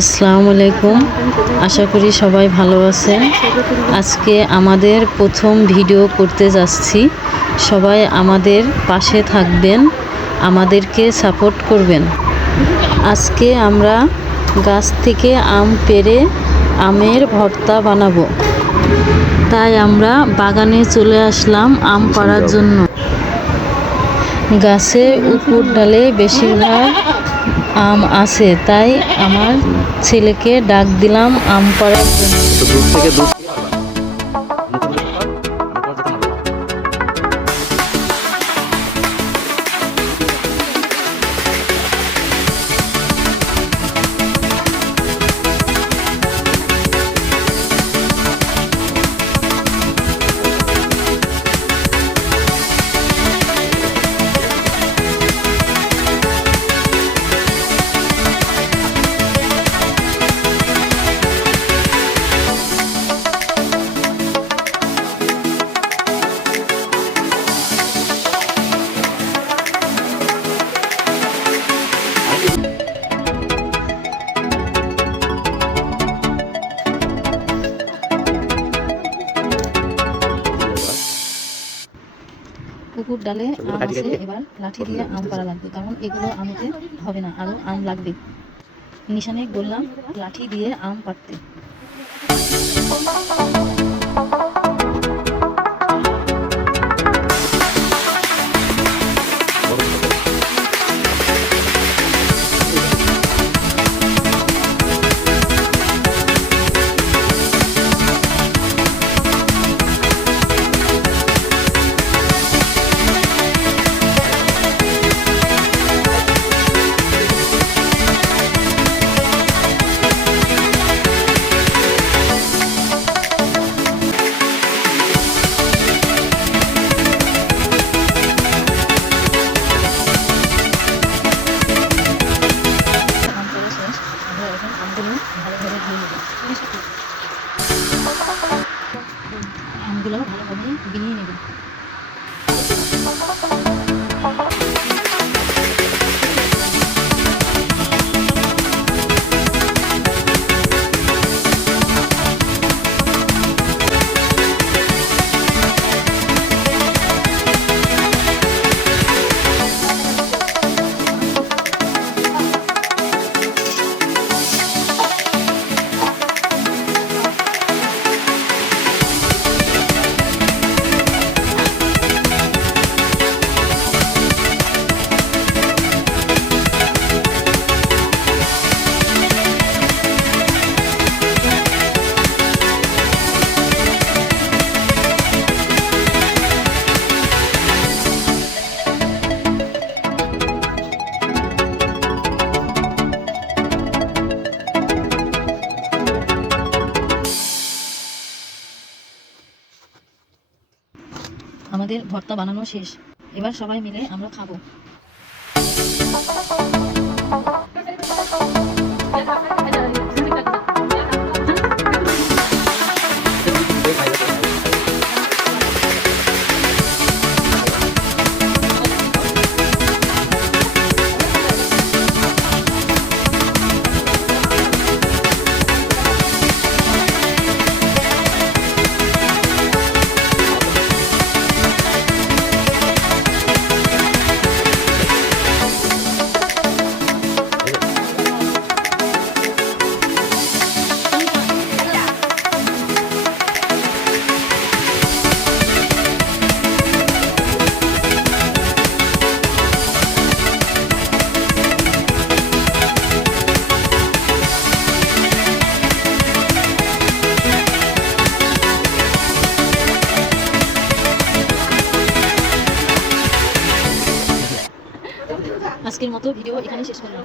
আসসালামু আলাইকুম। আশা করি সবাই ভালো আছেন। আজকে আমাদের প্রথম ভিডিও করতে যাচ্ছি। সবাই আমাদের পাশে থাকবেন, আমাদেরকে সাপোর্ট করবেন। আজকে আমরা গাছ থেকে আম পেড়ে আমের ভর্তা বানাবো। তাই আমরা বাগানে চলে আসলাম আম পাড়ার জন্য। গাছের উপর ডালে বেশিরভাগ আম আছে, তাই আমার ছেলেকে ডাক দিলাম আম পাড়ার জন্য। পুকুর ডালে আম আছে, এবার লাঠি দিয়ে আম পাড়া লাগবে, কারণ এগুলো আমতে হবে না, আরো আম লাগবে। নিশানে বললাম লাঠি দিয়ে আম পাড়তে। আমগুলো ভালোভাবে বিনিয়ে নেব। আমাদের ভর্তা বানানো শেষ, এবার সবাই মিলে আমরা খাবো। আজকের মতো ভিডিও এখানে শেষ করলাম।